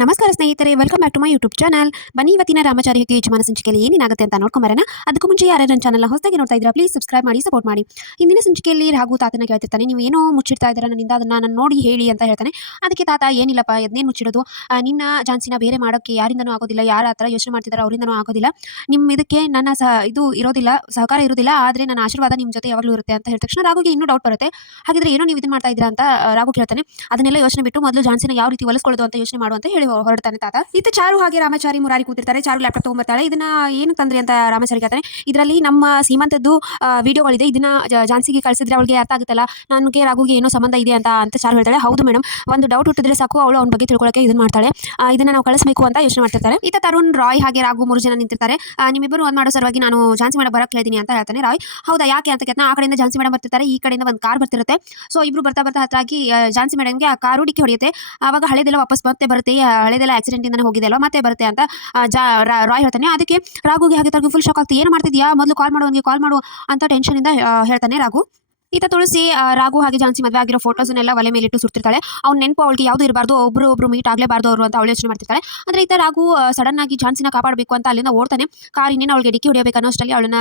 ನಮಸ್ಕಾರ ಸ್ನೇಹಿತರೆ, welcome back to my YouTube channel. ಬನ್ನಿ ಇವತ್ತಿನ ರಾಮಚಾರಿ ಹೇಗೆ ಯಜಮಾನ ಸಂಚಿಕೆಯಲ್ಲಿ ಏನೇನಾಗುತ್ತೆ ಅಂತ ನೋಡ್ಕೊಂಬರೋಣ. ಅದಕ್ಕೂ ಮುಂಚೆ ಯಾರು ನನ್ನ ಚಾನಲ್ನ ಹೊಸದಾಗಿ ನೋಡ್ತಾ ಇದ್ದೀರಾ ಪ್ಲೀಸ್ ಸಬ್ಸ್ಕ್ರೈಬ್ ಮಾಡಿ ಸಪೋರ್ಟ್ ಮಾಡಿ. ಹಿಂದಿನ ಸಂಚಿಕೆಯಲ್ಲಿ ರಾಘು ತಾತನ ಕೇಳ್ತಿರ್ತಾನೆ, ನೀವು ಏನೋ ಮುಚ್ಚಿಡ್ತಾ ಇದ್ದೀರಾ ನನ್ನಿಂದ, ಅದನ್ನ ನಾನು ನೋಡಿ ಹೇಳಿ ಅಂತ ಹೇಳ್ತಾನೆ. ಅದಕ್ಕೆ ತಾತ ಏನಿಲ್ಲಪ್ಪ, ಅದನ್ನೇನು ಮುಚ್ಚಿಡೋದು, ನಿನ್ನ ಝಾನ್ಸಿನ ಬೇರೆ ಮಾಡೋಕ್ಕೆ ಯಾರಿಂದನೂ ಆಗೋದಿಲ್ಲ, ಯಾರು ಆ ಥರ ಯೋಚನೆ ಮಾಡ್ತಿದ್ದಾರೋ ಅವರಿಂದನೂ ಆಗೋದಿಲ್ಲ. ನಿಮ್ಮ ಇದಕ್ಕೆ ನನ್ನ ಇದು ಇರೋದಿಲ್ಲ, ಸಹಕಾರ ಇರೋದಿಲ್ಲ, ಆದರೆ ನನ್ನ ಆಶೀರ್ವಾದ ನಿಮ್ಮ ಜೊತೆ ಯಾವಾಗಲೂ ಇರುತ್ತೆ ಅಂತ ಹೇಳಿದ ತಕ್ಷಣ ರಾಘುಗೆ ಇನ್ನೂ ಡೌಟ್ ಬರುತ್ತೆ. ಹಾಗಿದ್ರೆ ಏನೋ ನೀವು ಇದನ್ನು ಮಾಡ್ತಾ ಇದ್ದೀರಾ ಅಂತ ರಾಘು ಕೇಳ್ತಾನೆ. ಅದನ್ನೆಲ್ಲ ಯೋಚನೆ ಬಿಟ್ಟು ಮೊದಲು ಝಾನ್ಸಿನ ಯಾವ ರೀತಿ ಹೊಲಿಸ್ಕೊಳ್ಳೋದು ಅಂತ ಯೋಚನೆ ಮಾಡು ಅಂತ ಹೇಳಿ ಹೊರಡ್ತಾನೆ ತಾತ. ಇತ್ತ ಚಾರು ಹಾಗೆ ರಾಮಚಾರಿ ಮುರಾರಿ ಕೂತಿರ್ತಾರೆ. ಚಾರು ಲ್ಯಾಪ್ಟಾಪ್ ತಗೊಂಡ್ಬರ್ತಾಳೆ. ಇದನ್ನ ಏನು ತಂದ್ರಿ ಅಂತ ರಾಮಚಾರಿ ಕೇಳ್ತಾನೆ. ಇದರಲ್ಲಿ ನಮ್ಮ ಸೀಮಂತದ್ದು ವಿಡಿಯೋಗಳಿದೆ, ಇದನ್ನ ಝಾನ್ಸಿಗೆ ಕಳಿಸಿದ್ರೆ ಅವಳಿಗೆ ಅರ್ಥ ಆಗುತ್ತಲ್ಲ, ನನಗೆ ರಾಘುಗೆ ಏನೋ ಸಂಬಂಧ ಇದೆ ಅಂತ ಚಾರು ಹೇಳ್ತಾಳೆ. ಹೌದು ಮೇಡಮ್, ಒಂದು ಡೌಟ್ ಹುಟ್ಟಿದ್ರೆ ಸಾಕು ಅವಳು ಅವ್ನ ಬಗ್ಗೆ ತಿಳ್ಕೊಳ್ಳೋಕೆ ಇದನ್ನ ಮಾಡ್ತಾಳೆ, ಇದನ್ನ ನಾವು ಕಳಿಸಬೇಕು ಅಂತ ಯೋಚನೆ ಮಾಡ್ತಿರ್ತಾರೆ. ಇತ್ತ ತರುಣ್, ರಾಯ್ ಹಾಗೆ ರಾಘು 3 ಜನ ನಿಂತಿರ್ತಾರೆ. ನಿಮ್ಮಿಬ್ಬರು ಒಂದು ಮಾಡೋ ಸಲುವಾಗಿ ನಾನು ಝಾನ್ಸಿ ಮೇಡಮ್ ಬರಕ್ಕೆ ಹೇಳ್ತೀನಿ ಅಂತ ಹೇಳ್ತಾನೆ ರಾಯ್. ಹೌದಾ, ಯಾಕೆ ಅಂತ ಕೇಳ್ತಾನೆ. ಆ ಕಡೆಯಿಂದ ಝಾನ್ಸಿ ಮೇಡಮ್ ಬರ್ತಿರ್ತಾರೆ, ಈ ಕಡೆಯಿಂದ ಒಂದು ಕಾರ್ ಬರ್ತಿರುತ್ತೆ. ಸೊ ಇಬ್ರು ಬರ್ತಾ ಬರ್ತಾ ಹತ್ರ ಆಗಿ ಝಾನ್ಸಿ ಮೇಡಮ್ಗೆ ಆ ಕಾರು ಡಿಕ್ಕಿ ಹೊಡೆಯುತ್ತೆ. ಆವಾಗ ಹಳೆದೆಲ್ಲ ವಾಪಸ್ ಮತ್ತೆ ಬರುತ್ತೆ, ಹಳೆದೆಲ್ಲ ಆಕ್ಸಿಡೆಂಟ್ ಇಂದಾನೆ ಹೋಗಿದೆ ಅಲ್ವಾ, ಮತ್ತೆ ಬರುತ್ತೆ ಅಂತ ರಾಯ್ ಹೇಳ್ತಾನೆ. ಅದಕ್ಕೆ ರಾಘುಗೆ ಹಾಗೆ ತರಗೆ ಫುಲ್ ಶಾಕ್ ಆಗ್ತದೆ. ಏನು ಮಾಡ್ತಿದ್ಯಾ, ಮೊದಲು ಕಾಲ್ ಮಾಡು, ಅವನಿಗೆ ಕಾಲ್ ಮಾಡು ಅಂತ ಟೆನ್ಷನ್ ಇಂದ ಹೇಳ್ತಾನೆ ರಾಘು. ಈತ ತುಳಸಿ ರಾಘು ಹಾಗೆ ಝಾನ್ಸಿ ಮದುವೆ ಆಗಿರೋ ಫೋಟೋಸ್ನೆಲ್ಲ ಒಲೆ ಮೇಲಿಟ್ಟು ಸುಡ್ತಿರ್ತಾಳೆ. ಅವ್ನ ನೆನಪು ಅವಳಿಗೆ ಯಾವುದು ಇರಬಾರ್ದು, ಒಬ್ರು ಮೀಟ್ ಆಗಲೇಬಾರ್ದು ಅವರು ಅಂತ ಅವಳು ಯೋಚನೆ ಮಾಡ್ತಿರ್ತಾಳೆ. ಆದರೆ ಈತ ರಾಘು ಸಡನ್ ಆಗಿ ಝಾನ್ಸಿನ ಕಾಪಾಡಬೇಕು ಅಂತ ಅಲ್ಲಿಂದ ಓಡ್ತಾನೆ. ಕಾರ್ ಇನ್ನೇನು ಅವಳಿಗೆ ಡಿಕ್ಕಿ ಹೊಡಿಯಬೇಕು ಅನ್ನೋಷ್ಟರಲ್ಲಿ ಅವಳನ್ನ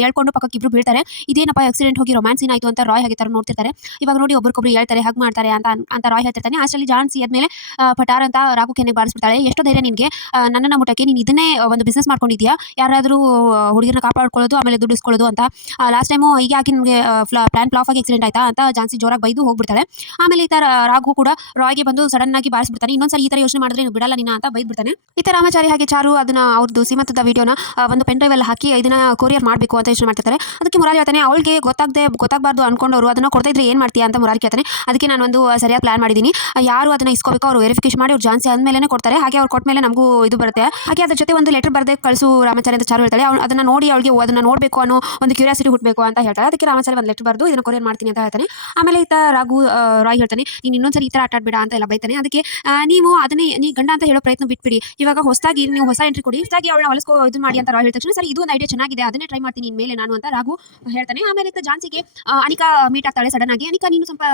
ಹೇಳ್ಕೊಂಡು ಪಕ್ಕಕ್ಕೆ ಇಬ್ರು ಬೀಳ್ತಾರೆ. ಇದೇನಪ್ಪ ಆಕ್ಸಿಡೆಂಟ್ ಹೋಗಿ ರೊಮ್ಯಾನ್ಸ್ ಏನಾಯಿತು ಅಂತ ರಾಯ್ ಹಾಗೆ ತರ ನೋಡ್ತಿರ್ತಾರೆ. ಇವಾಗ ನೋಡಿ ಒಬ್ರಿಗೊಬ್ರು ಹೇಳ್ತಾರೆ, ಹಗ್ ಮಾಡ್ತಾರೆ ಅಂತ ರಾಯ್ ಹೇಳ್ತಿರ್ತಾನೆ. ಅಷ್ಟರಲ್ಲಿ ಝಾನ್ಸಿ ಆದ್ಮೇಲೆ ಪಟಾರ್ ಅಂತ ರಾಘು ಕೆನ್ನೆಗೆ ಬಾರಿಸ್ಬಿಡ್ತಾಳೆ. ಎಷ್ಟು ಧೈರ್ಯ ನಿನಗೆ, ನನ್ನನ್ನು ಮುಟ್ಟಕ್ಕೆ, ನೀನು ಇದನ್ನೇ ಒಂದು ಬಿಸ್ನೆಸ್ ಮಾಡ್ಕೊಂಡಿದ್ಯಾ, ಯಾರಾದರೂ ಹುಡುಗಿರನ್ನ ಕಾಪಾಡ್ಕೊಳ್ಳೋದು ಆಮೇಲೆ ದುಡ್ಡಿಸ್ಕೊಳ್ಳೋದು ಅಂತ. ಲಾಸ್ಟ್ ಟೈಮು ಹೀಗೆ ಆಗಿ ನಿಮಗೆ ಪ್ಲಾನ್ ಫ್ಲಾಪ್ ಆಗಿ ಆಕ್ಸಿಡೆಂಟ್ ಆಯ್ತಾ ಅಂತ ಝಾನ್ಸಿ ಜೋರಾಗಿ ಬೈದು ಹೋಗ್ಬಿಡ್ತಾಳೆ. ಆಮೇಲೆ ಈ ತರ ರಾಘು ಕೂಡ ರಾಯ್ಗೆ ಬಂದು ಸಡನ್ ಆಗಿ ಬಾರಿಸ್ಬಿಡ್ತಾನೆ. ಇನ್ನೊಂದ್ಸರಿ ಈ ತರ ಯೋಚನೆ ಮಾಡಿದ್ರೆ ನೀವು ಬಿಡಲ್ಲ ನಿನ್ನ ಅಂತ ಬೈದ್ಬಿಡ್ತಾನೆ. ಈ ತರ ರಾಮಚಾರಿ ಹಾಗೆ ಚಾರು ಅದನ್ನ ಅವ್ರದ್ದು ಸೀಮಂತದ ವಿಡಿಯೋನ ಒಂದು ಪೆನ್ ಡ್ರೈವ್ ಅಲ್ಲಿ ಹಾಕಿ ಇದನ್ನ ಕೊರಿಯರ್ ಮಾಡಬೇಕು ಅಂತ ಯೋಚನೆ ಮಾಡ್ತಿರ್ತಾರೆ. ಅದಕ್ಕೆ ಮುರಾರಿ ಹೇಳ್ತಾನೆ, ಅವಳಿಗೆ ಗೊತ್ತಾಗಬಾರ್ದು ಅನ್ಕೊಂಡವರು ಅದನ್ನ ಕೊಡ್ತಾ ಇದ್ರೆ ಏನ್ ಮಾಡ್ತೀಯಾ ಅಂತ ಮುರಾರಿ ಕೇಳ್ತಾನೆ. ಅದಕ್ಕೆ ನಾನು ಒಂದು ಸರಿಯಾದ ಪ್ಲಾನ್ ಮಾಡಿದ್ದೀನಿ, ಯಾರು ಅದನ್ನ ಇಸ್ಕೋಬೇಕು ಅವರು ವೆರಿಫಿಕೇಶನ್ ಮಾಡಿ ಅವ್ರು ಝಾನ್ಸಿ ಆದ್ಮೇಲೆ ಕೊಡ್ತಾರೆ, ಹಾಗೆ ಅವ್ರು ಕೊಟ್ಟ ಮೇಲೆ ನಮಗೂ ಇದು ಬರುತ್ತೆ, ಹಾಗೆ ಅದ್ರ ಜೊತೆ ಒಂದು ಲೆಟರ್ ಬರದೆ ಕಳಿಸು ರಾಮಚಾರಿ ಅಂತ ಚಾರು ಹೇಳ್ತಾಳೆ. ಅದನ್ನ ನೋಡಿ ಅವಳಿಗೆ ಅದನ್ನ ನೋಡಬೇಕು ಅನ್ನೋ ಒಂದು ಕ್ಯೂರಿಯಾಸಿಟಿ ಹುಟ್ಟಬೇಕು ಅಂತ ಹೇಳ್ತಾಳೆ. ಅದಕ್ಕೆ ರಾಮಚಾರಿ ಒಂದು ಲೆಟರ್ ಬರೆದು ಇದನ್ನ ಕೊರಿಯರ್ ಮಾಡ್ತೀನಿ ಅಂತ ಹೇಳ್ತಾನೆ. ಆಮೇಲೆ ಈತ ರಾಘು ರಾಯ್ ಹೇಳ್ತಾನೆ, ನೀನು ಇನ್ನೊಂದ್ಸರಿ ಈ ತರ ಆಟ ಆಡ್ಬೇಡ ಅಂತ ಎಲ್ಲ ಬೈತಾನೆ. ಅದಕ್ಕೆ ನೀವು ಅದನ್ನೇ ನೀ ಗಂಡ ಅಂತ ಹೇಳೋ ಪ್ರಯತ್ನ ಬಿಟ್ಬಿಡಿ, ಇವಾಗ ಹೊಸದಾಗಿ ನೀವು ಹೊಸ ಎಂಟ್ರಿ ಕೊಡಿ, ಹೊಸದಾಗಿ ಅವಳನ್ನ ಹೊಲಿಸ್ಕೋ ಇದು ಮಾಡಿ ಅಂತ ರಾಯ್ ಹೇಳಿದ ತಕ್ಷಣ ಸರಿ ಇದು ಒಂದು ಐಡಿಯಾ ಚೆನ್ನಾಗಿದೆ, ಅದನ್ನೇ ಟ್ರೈ ಮಾಡ್ತೀನಿ ಇನ್ಮೇಲೆ ನಾನು ಅಂತ ರಾಘು ಹೇಳ್ತಾನೆ. ಆಮೇಲೆ ಈತ ಝಾನ್ಸಿಗೆ ಅನಿಕಾ ಮೀಟ್ ಆಗ್ತಾಳೆ ಸಡನ್ ಆಗಿ. ಅನಿಕಾ ನೀನು ಸ್ವಲ್ಪ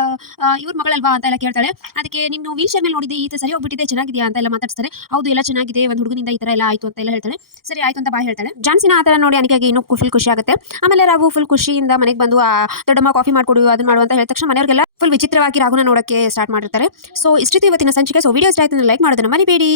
ಇವ್ರ ಮಗಳಲ್ವಾ ಅಂತ ಎಲ್ಲ ಕೇಳ್ತಾಳೆ. ಅದಕ್ಕೆ ನೀನು ವೀಲ್ ಚೇರ್ ಮೇಲೆ ನೋಡಿದ್ದೆ, ಈತ ಸರಿ ಹೋಗ್ಬಿಟ್ಟಿದೆ, ಚೆನ್ನಾಗಿದೆಯಾ ಅಂತ ಎಲ್ಲ ಮಾತಾಡ್ತಾರೆ. ಹೌದು ಎಲ್ಲ ಚೆನ್ನಾಗಿದೆ, ಒಂದು ಹುಡುಗನಿಂದ ಈ ತರ ಎಲ್ಲ ಆಯ್ತು ಅಂತ ಎಲ್ಲ ಹೇಳ್ತಾಳೆ. ಸರಿ ಆಯ್ತು ಅಂತ ಹೇಳ್ತಾಳೆ. ಝಾನ್ಸಿನ ಆ ತರ ನೋಡಿ ಅನಿಕಾಗೆ ಇನ್ನೂ ಫುಲ್ ಖುಷಿ ಆಗುತ್ತೆ. ಆಮೇಲೆ ರಾಘು ಫುಲ್ ಖುಷಿಯಿಂದ ಮನೆಗೆ ಬಂದು ದೊಡ್ಡಮ್ಮ ಕಾಫಿ ಮಾಡ್ಕೊಡು ಅದನ್ನ ಮಾಡುವಂತ ಹೇಳಿದ ತಕ್ಷಣ ಮನೆಯವರಿಗೆಲ್ಲ ಫುಲ್ ವಿಚಿತ್ರವಾಗಿ ರಾಘುನ ನೋಡಕ್ಕೆ ಸ್ಟಾರ್ಟ್ ಮಾಡಿರ್ತಾರೆ. ಸೊ ಇಷ್ಟಿತ್ತು ಇವತ್ತಿನ ಸಂಚಿಕೆ. ಸೊ ವಿಡಿಯೋ ಇಷ್ಟ ಆಯ್ತು ಲೈಕ್ ಮಾಡೋದನ್ನ ಮರಿಬೇಡಿ.